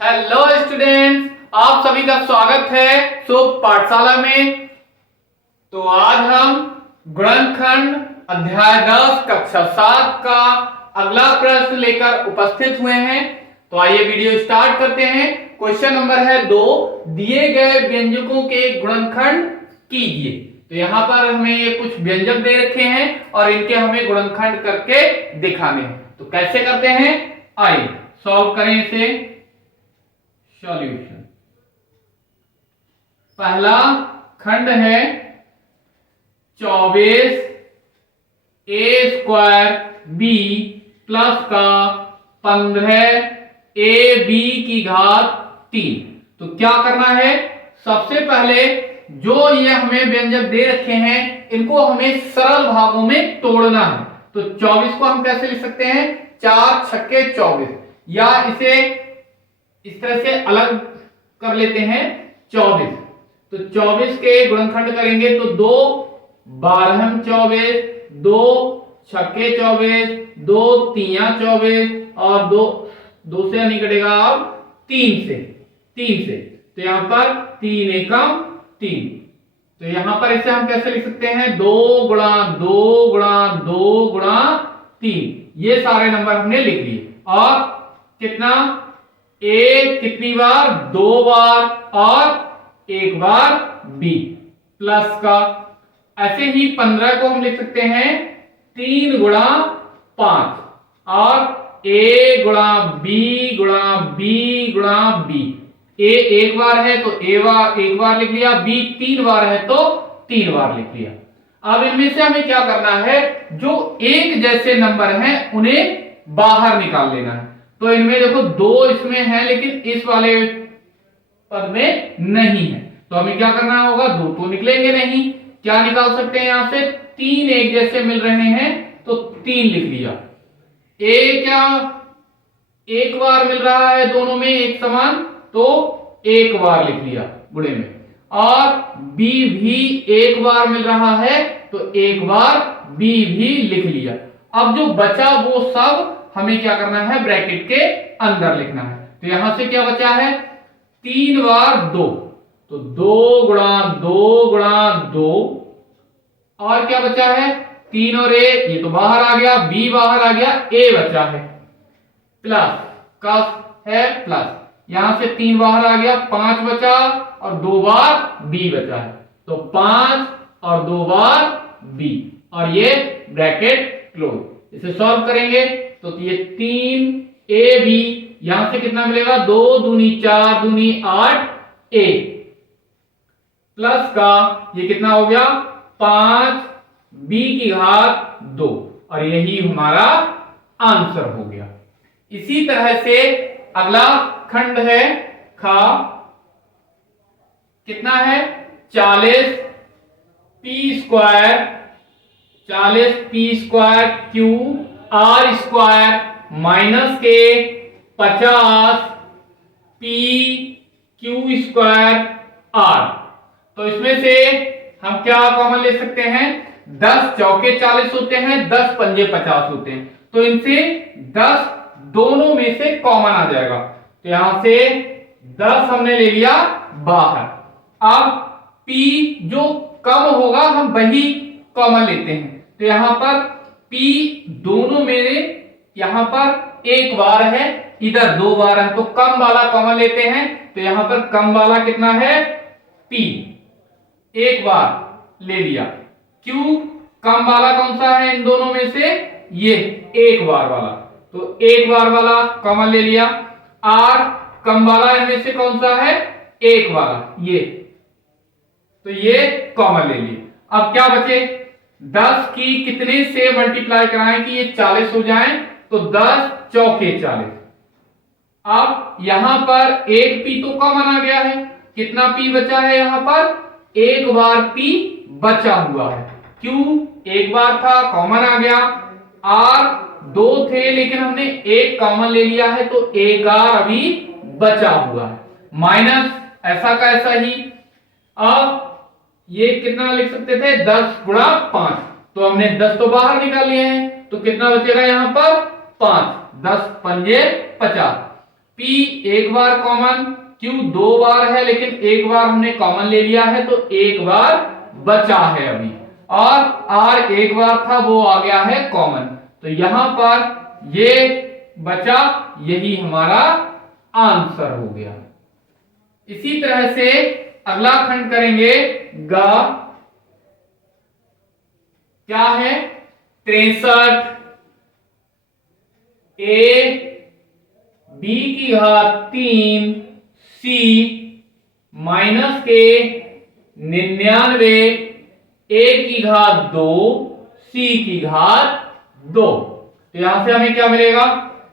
Hello students, आप सभी का स्वागत है शुभ पाठशाला में। तो आज हम गुणनखंड अध्याय 10 कक्षा 7 का अगला प्रश्न लेकर उपस्थित हुए हैं। तो आइए वीडियो स्टार्ट करते हैं। क्वेश्चन नंबर है 2, दिए गए व्यंजकों के गुणनखंड कीजिए। तो यहाँ पर हमें ये कुछ व्यंजक दे रखे हैं और इनके हमें गुणनखंड करके दिखाने हैं। तो कैसे करते हैं, आइए सॉल्व करें इसे। सॉल्यूशन, पहला खंड है 24 ए स्क्वायर बी प्लस का 15 ए बी की घात 3। तो क्या करना है, सबसे पहले जो ये हमें व्यंजक दे रखे हैं इनको हमें सरल भागों में तोड़ना है। तो 24 को हम कैसे लिख सकते हैं, 4 छक्के 24, या इसे इस तरह से अलग कर लेते हैं 24। तो 24 के गुणनखंड करेंगे तो 2 12 24, 2 छक्के 24, 2 तिया 24 और 2 से नहीं कटेगा, अब 3 से। तो यहां पर 3 एकम 3। तो यहां पर इसे हम कैसे लिख सकते हैं, 2 गुणा 2 गुणा 2 गुणा 3। ये सारे नंबर हमने लिख लिए। और कितना, ए कितनी बार, 2 बार और 1 बार बी प्लस का। ऐसे ही 15 को हम लिख सकते हैं 3 गुणा 5 और ए गुणा बी गुणा बी गुणा बी। ए एक बार है तो एक बार लिख लिया, बी 3 बार है तो 3 बार लिख लिया। अब इनमें से हमें क्या करना है, जो एक जैसे नंबर हैं उन्हें बाहर निकाल लेना है। तो इनमें देखो 2 इसमें है लेकिन इस वाले पद में नहीं है, तो हमें क्या करना होगा, 2 तो निकलेंगे नहीं। क्या निकाल सकते हैं, यहां से 3 एक जैसे मिल रहे हैं तो 3 लिख लिया। ए क्या एक बार मिल रहा है दोनों में एक समान, तो 1 बार लिख लिया गुणे में। और बी भी एक बार मिल रहा है तो 1 बार बी भी लिख लिया। अब जो बचा वो सब हमें क्या करना है, ब्रैकेट के अंदर लिखना है। तो यहां से क्या बचा है, 3 बार 2, तो 2 गुणा 2 गुणा 2। और क्या बचा है, 3 और ए, ये तो बाहर आ गया, बी बाहर आ गया, ए बचा है प्लस का है प्लस, यहां से 3 बाहर आ गया, 5 बचा और 2 बार बी बचा है। तो 5 और 2 बार बी, और ये ब्रैकेट क्लोज। इसे सॉल्व करेंगे तो ये 3 ए बी, यहां से कितना मिलेगा, 2 दूनी 4 दूनी 8 ए प्लस का ये कितना हो गया, 5 बी की घात 2, और यही हमारा आंसर हो गया। इसी तरह से अगला खंड है खा, कितना है, 40 P square, 40 P square Q R square minus के 50 पी क्यू स्क्वायर आर। तो इसमें से हम क्या कॉमन ले सकते हैं, 10 चौके 40 होते हैं, 10 पंजे 50 होते हैं। तो इनसे 10 दोनों में से कॉमन आ जाएगा। तो यहां से 10 हमने ले लिया बाहर। अब P जो कम होगा हम वही कॉमन लेते हैं। तो यहां पर P दोनों में, यहां पर 1 बार है, इधर 2 बार है, तो कम वाला कॉमन लेते हैं। तो यहां पर कम वाला कितना है, P 1 बार ले लिया। Q कम वाला कौन सा है इन दोनों में से, ये 1 बार वाला, तो 1 बार वाला कॉमन ले लिया। R कम वाला इनमें से कौन सा है, 1 वाला, ये, तो ये कॉमन ले लिए। अब क्या बचे, 10 की कितने से मल्टीप्लाई कराएं कि ये 40 हो जाएं, तो 10 चौके 40। अब यहां पर एक पी तो कॉमन आ गया है, कितना पी बचा है, यहां पर 1 बार पी बचा हुआ है। क्यू 1 बार था, कॉमन आ गया। आर 2 थे लेकिन हमने 1 कॉमन ले लिया है, तो 1 आर अभी बचा हुआ है, माइनस ऐसा का ऐसा ही। अब ये कितना लिख सकते थे, 10 गुणा 5, तो हमने 10 तो बाहर निकाल लिए हैं, तो कितना बचेगा यहां पर 5, 10 पंजे 50। P एक बार कॉमन, Q दो बार है लेकिन एक बार हमने कॉमन ले लिया है तो एक बार बचा है अभी, और R एक बार था वो आ गया है कॉमन, तो यहां पर ये बचा, यही हमारा आंसर हो गया। इसी तरह से अगला खंड करेंगे गा, क्या है 63 A B की घात 3 C माइनस के 99 A की घात 2 C की घात 2। तो यहां से हमें क्या मिलेगा,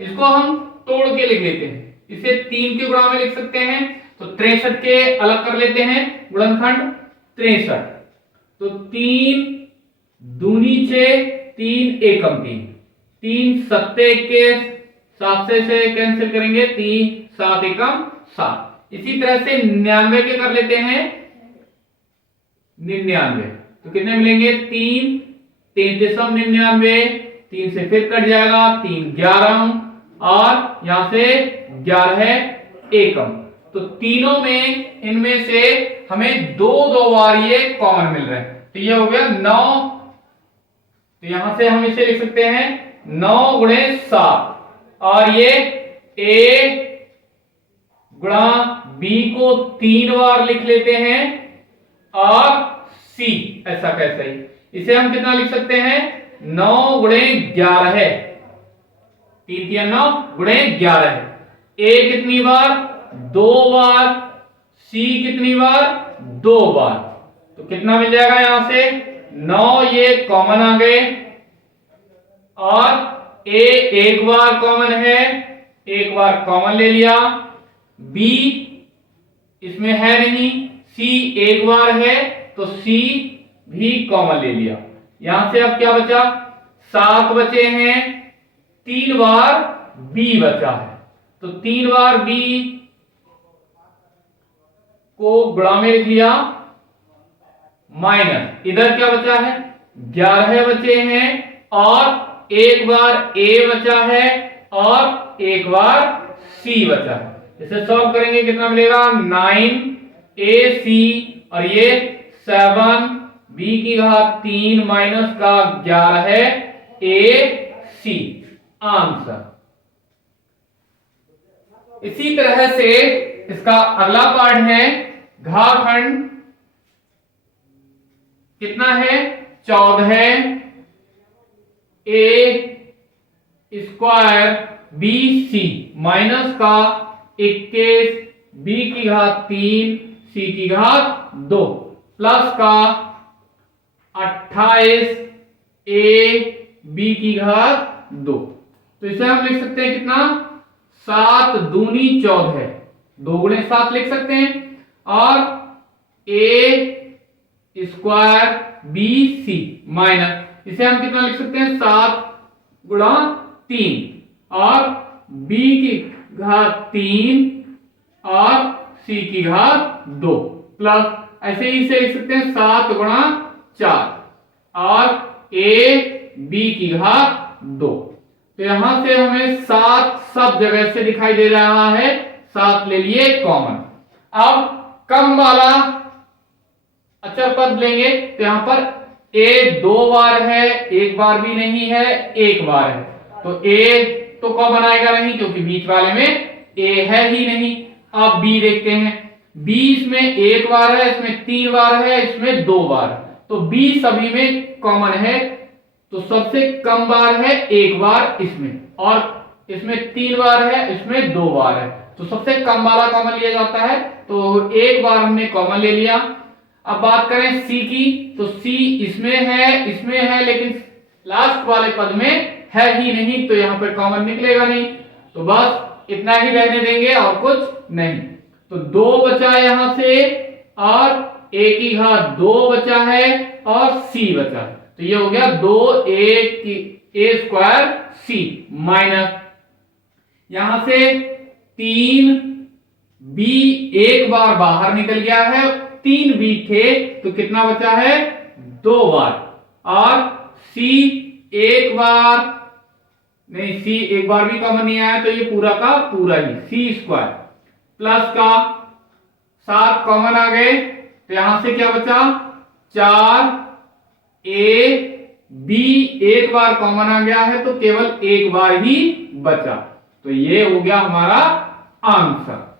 इसको हम तोड़ के लिख लेते हैं, इसे 3 के गुणा में लिख सकते हैं, तो 63 के अलग कर लेते हैं गुणनखंड 63, तो 3 दूनी 6 3 एकम 3, 3 सत्ते 21, 7 से कैंसिल करेंगे, 3 7 एकम 7। इसी तरह से 99 के कर लेते हैं 99, तो कितने मिलेंगे 3 3399, 3 से फिर कट जाएगा, 3 11 और यहां से 11 एकम, तो तीनों में इनमें से हमें दो दो बार ये कॉमन मिल रहे हैं, तो ये हो गया 9, तो यहां से हम इसे लिख सकते हैं 9 गुणे 7, और ये A गुणा B को 3 बार लिख लेते हैं, और C ऐसा कैसे ही, इसे हम कितना लिख सकते हैं 9 गुणे 11, 3 3 9 गुणे 11, A कितनी बार 2 बार, C कितनी बार 2 बार, तो कितना मिल जाएगा यहां से 9, ये कॉमन आ गए, और A एक बार कॉमन है, एक बार कॉमन ले लिया, B इसमें है नहीं, C एक बार है तो C भी कॉमन ले लिया, यहां से अब क्या बचा 7 बचे हैं, 3 बार B बचा है, तो 3 बार B को गुणा में लिख लिया, माइनस इधर क्या बचा है 11 बचे हैं, और एक बार A बचा है और एक बार C बचा है, इसे सॉल्व करेंगे कितना मिलेगा 9AC, और ये 7 B की घात 3 माइनस का 11AC आंसर। इसी तरह से इसका अगला पार्ट है घाखंड, कितना है 14 A स्क्वायर BC माइनस का 21 B की घात 3 C की घात 2 प्लस का 28 A B की घात 2, तो इसे हम लिख सकते हैं कितना 7 दूनी 14, 2 गुणे 7 लिख सकते हैं, और A स्क्वायर BC माइनस, इसे हम कितना लिख सकते हैं 7 गुणा 3, और B की घात 3 और C की घात 2 प्लस, ऐसे ही इसे लिख सकते हैं 7 गुणा 4 और A B की घात 2, तो यहां से हमें 7 सब जगह से दिखाई दे रहा है, 7 ले लिए कॉमन। अब कम वाला अचर पद लेंगे, तो यहां पर A 2 बार है, एक बार भी नहीं है, एक बार है, तो A तो कॉमन आएगा नहीं क्योंकि बीच वाले में A है ही नहीं। अब B देखते हैं, B इसमें एक बार है, इसमें 3 बार है, इसमें 2 बार, तो B सभी में कॉमन है, तो सबसे कम बार है एक बार इसमें, और इसमें 3 बार है, इसमें 2 बार है, तो सबसे कम वाला कॉमन लिया जाता है, तो एक बार हमने कॉमन ले लिया। अब बात करें C की, तो C इसमें है लेकिन लास्ट वाले पद में है ही नहीं, तो यहां पर कॉमन निकलेगा नहीं, तो बस इतना ही रहने देंगे और कुछ नहीं, तो 2 बचा यहां से, और A की घात 2 बचा है, और C बचा है, तो ये हो गया 2A स्क्वायर C माइनस, यहां से 3B एक बार बाहर निकल गया है, 3B थे तो कितना बचा है 2 बार, और C एक बार नहीं, सी एक बार भी कॉमन नहीं आया तो ये पूरा का पूरा ही सी स्क्वायर प्लस का 7 कॉमन आ गए तो यहां से क्या बचा 4 ए बी, एक बार कॉमन आ गया है तो केवल एक बार ही बचा, तो ये हो गया हमारा आंसर।